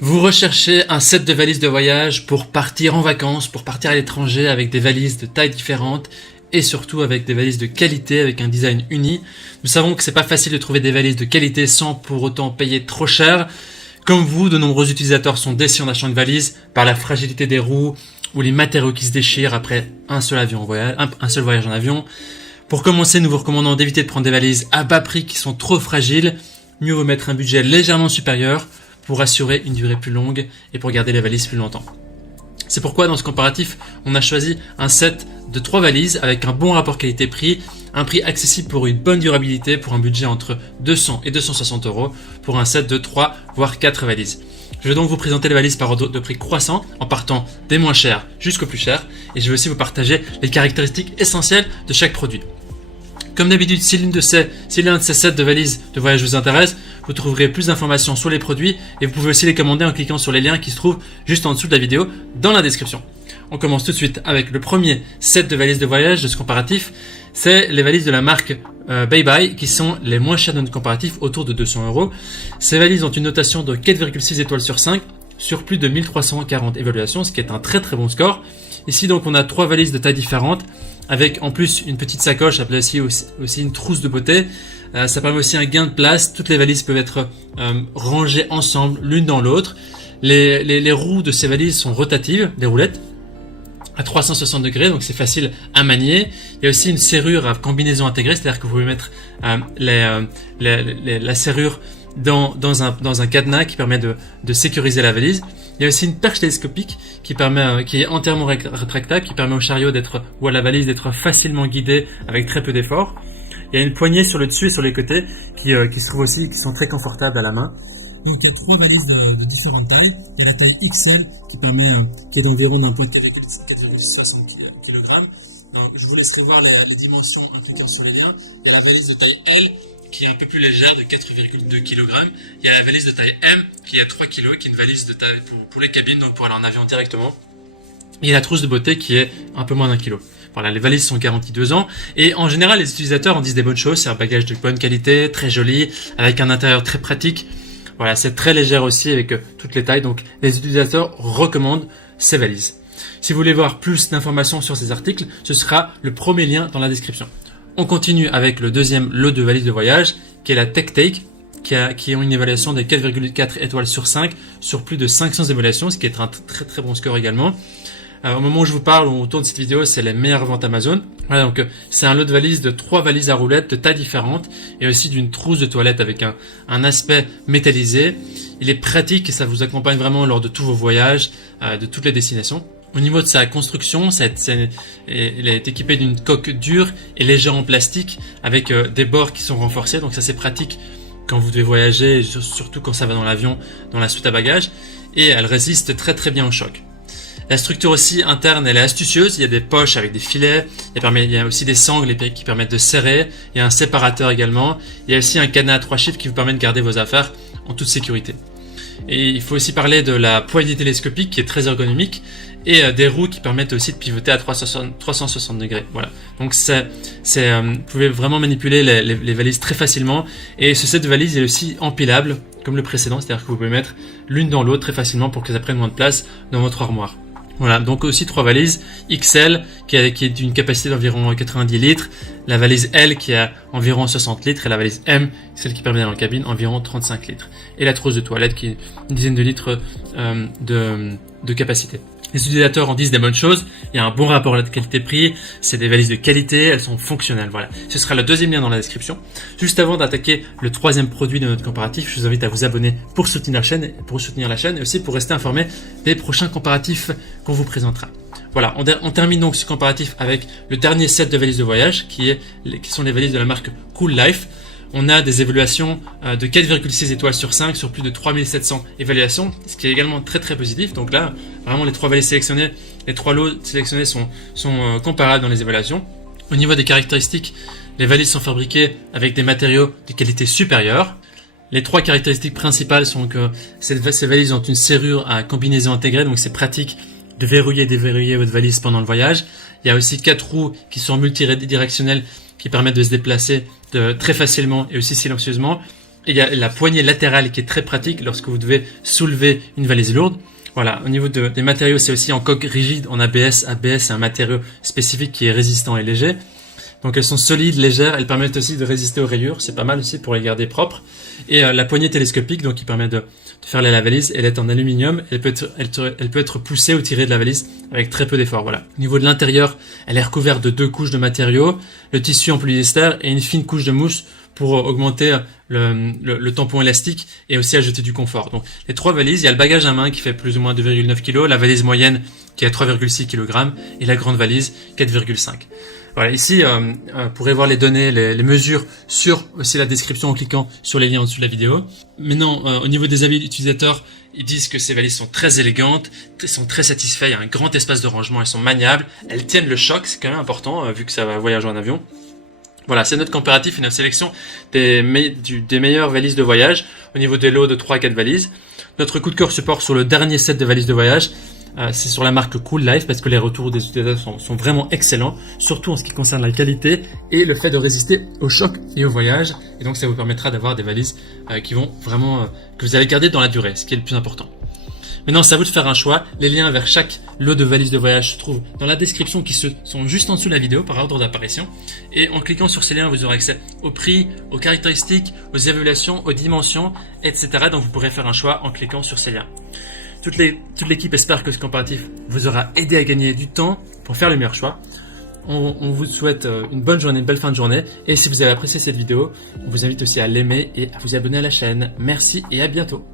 Vous recherchez un set de valises de voyage pour partir en vacances, pour partir à l'étranger avec des valises de tailles différentes et surtout avec des valises de qualité, avec un design uni. Nous savons que c'est pas facile de trouver des valises de qualité sans pour autant payer trop cher. Comme vous, de nombreux utilisateurs sont déçus en achetant une valise par la fragilité des roues ou les matériaux qui se déchirent après un seul voyage en avion. Pour commencer, nous vous recommandons d'éviter de prendre des valises à bas prix qui sont trop fragiles. Mieux vaut mettre un budget légèrement supérieur pour assurer une durée plus longue et pour garder les valises plus longtemps. C'est pourquoi dans ce comparatif, on a choisi un set de 3 valises avec un bon rapport qualité-prix, un prix accessible pour une bonne durabilité pour un budget entre 200 et 260 € pour un set de 3 voire 4 valises. Je vais donc vous présenter les valises par ordre de prix croissant en partant des moins chers jusqu'aux plus chers et je vais aussi vous partager les caractéristiques essentielles de chaque produit. Comme d'habitude, si l'un de ces sets de valises de voyage vous intéresse, vous trouverez plus d'informations sur les produits et vous pouvez aussi les commander en cliquant sur les liens qui se trouvent juste en dessous de la vidéo dans la description. On commence tout de suite avec le premier set de valises de voyage de ce comparatif. C'est les valises de la marque Bye Bye qui sont les moins chères de notre comparatif, autour de 200 €. Ces valises ont une notation de 4,6 étoiles sur 5 sur plus de 1340 évaluations, ce qui est un très très bon score. Ici donc on a 3 valises de tailles différentes avec en plus une petite sacoche appelée aussi une trousse de beauté. Ça permet aussi un gain de place. Toutes les valises peuvent être rangées ensemble l'une dans l'autre. Les roues de ces valises sont rotatives, des roulettes à 360 degrés, donc c'est facile à manier. Il y a aussi une serrure à combinaison intégrée, c'est-à-dire que vous pouvez mettre la serrure dans un cadenas qui permet de sécuriser la valise. Il y a aussi une perche télescopique qui est entièrement rétractable, qui permet au chariot ou à la valise d'être facilement guidée avec très peu d'effort. Il y a une poignée sur le dessus et sur les côtés qui se trouvent aussi, qui sont très confortables à la main. Donc il y a 3 valises de différentes tailles. Il y a la taille XL qui est d'environ d'un poids de 4,60 kg. Donc je vous laisserai voir les dimensions en cliquant sur les liens. Il y a la valise de taille L qui est un peu plus légère de 4,2 kg. Il y a la valise de taille M qui est à 3 kg, qui est une valise de taille pour les cabines, donc pour aller en avion directement. Il y a la trousse de beauté qui est un peu moins d'1 kg. Voilà, les valises sont garanties 2 ans et en général les utilisateurs en disent des bonnes choses. C'est un bagage de bonne qualité, très joli, avec un intérieur très pratique. Voilà, c'est très légère aussi avec toutes les tailles, donc les utilisateurs recommandent ces valises. Si vous voulez voir plus d'informations sur ces articles, ce sera le premier lien dans la description. On continue avec le deuxième lot de valises de voyage, qui est la TechTake, qui ont une évaluation de 4,4 étoiles sur 5 sur plus de 500 évaluations, ce qui est un très très bon score également. Au moment où je vous parle, où on tourne cette vidéo, c'est les meilleures ventes Amazon. Voilà, donc c'est un lot de valises de 3 valises à roulettes de tailles différentes et aussi d'une trousse de toilette avec un aspect métallisé. Il est pratique et ça vous accompagne vraiment lors de tous vos voyages, de toutes les destinations. Au niveau de sa construction, il est équipé d'une coque dure et légère en plastique avec des bords qui sont renforcés. Donc ça c'est pratique quand vous devez voyager, surtout quand ça va dans l'avion, dans la soute à bagages. Et elle résiste très très bien au choc. La structure aussi interne, elle est astucieuse. Il y a des poches avec des filets. Il y a aussi des sangles qui permettent de serrer. Il y a un séparateur également. Il y a aussi un cadenas à 3 chiffres qui vous permet de garder vos affaires en toute sécurité. Et il faut aussi parler de la poignée télescopique qui est très ergonomique et des roues qui permettent aussi de pivoter à 360 degrés. Voilà. Donc vous pouvez vraiment manipuler les valises très facilement. Et ce set de valises est aussi empilable comme le précédent, c'est-à-dire que vous pouvez mettre l'une dans l'autre très facilement pour que ça prenne moins de place dans votre armoire. Voilà, donc aussi 3 valises XL qui est d'une capacité d'environ 90 litres, la valise L qui a environ 60 litres et la valise M, celle qui permet d'aller en cabine, environ 35 litres. Et la trousse de toilette qui est une dizaine de litres de capacité. Les utilisateurs en disent des bonnes choses, il y a un bon rapport à la qualité-prix, c'est des valises de qualité, elles sont fonctionnelles. Voilà, ce sera le deuxième lien dans la description. Juste avant d'attaquer le troisième produit de notre comparatif, je vous invite à vous abonner pour soutenir la chaîne et aussi pour rester informé des prochains comparatifs qu'on vous présentera. Voilà, on termine donc ce comparatif avec le dernier set de valises de voyage qui sont les valises de la marque Cool Life. On a des évaluations de 4,6 étoiles sur 5 sur plus de 3700 évaluations, ce qui est également très très positif. Donc là, vraiment les 3 valises sélectionnées, les 3 lots sélectionnés sont comparables dans les évaluations. Au niveau des caractéristiques, les valises sont fabriquées avec des matériaux de qualité supérieure. Les 3 caractéristiques principales sont que ces valises ont une serrure à combinaison intégrée, donc c'est pratique de verrouiller et déverrouiller votre valise pendant le voyage. Il y a aussi 4 roues qui sont multidirectionnelles qui permettent de se déplacer très facilement et aussi silencieusement. Et il y a la poignée latérale qui est très pratique lorsque vous devez soulever une valise lourde. Voilà, au niveau des matériaux, c'est aussi en coque rigide, en ABS. ABS, c'est un matériau spécifique qui est résistant et léger. Donc elles sont solides, légères, elles permettent aussi de résister aux rayures, c'est pas mal aussi pour les garder propres. Et la poignée télescopique, donc qui permet de faire la valise, elle est en aluminium, elle peut être poussée ou tirée de la valise avec très peu d'effort. Voilà. Au niveau de l'intérieur, elle est recouverte de 2 couches de matériaux, le tissu en polyester et une fine couche de mousse pour augmenter le tampon élastique et aussi ajouter du confort. Donc les 3 valises, il y a le bagage à main qui fait plus ou moins 2,9 kg, la valise moyenne qui est à 3,6 kg et la grande valise 4,5 kg. Voilà, ici, vous pourrez voir les données, les mesures sur aussi la description en cliquant sur les liens en dessous de la vidéo. Maintenant, au niveau des avis utilisateurs, ils disent que ces valises sont très élégantes, ils sont très satisfaits, il y a un grand espace de rangement, elles sont maniables, elles tiennent le choc, c'est quand même important vu que ça va voyager en avion. Voilà, c'est notre comparatif et notre sélection des meilleures valises de voyage au niveau des lots de 3 à 4 valises. Notre coup de cœur se porte sur le dernier set de valises de voyage. C'est sur la marque Cool Life parce que les retours des utilisateurs sont vraiment excellents, surtout en ce qui concerne la qualité et le fait de résister au choc et au voyage. Et donc ça vous permettra d'avoir des valises qui vont vraiment que vous allez garder dans la durée, ce qui est le plus important. Maintenant, c'est à vous de faire un choix. Les liens vers chaque lot de valises de voyage se trouvent dans la description qui sont juste en dessous de la vidéo par ordre d'apparition. Et en cliquant sur ces liens, vous aurez accès au prix, aux caractéristiques, aux évaluations, aux dimensions, etc. Donc vous pourrez faire un choix en cliquant sur ces liens. Toute l'équipe espère que ce comparatif vous aura aidé à gagner du temps pour faire le meilleur choix. On vous souhaite une bonne journée, une belle fin de journée. Et si vous avez apprécié cette vidéo, on vous invite aussi à l'aimer et à vous abonner à la chaîne. Merci et à bientôt.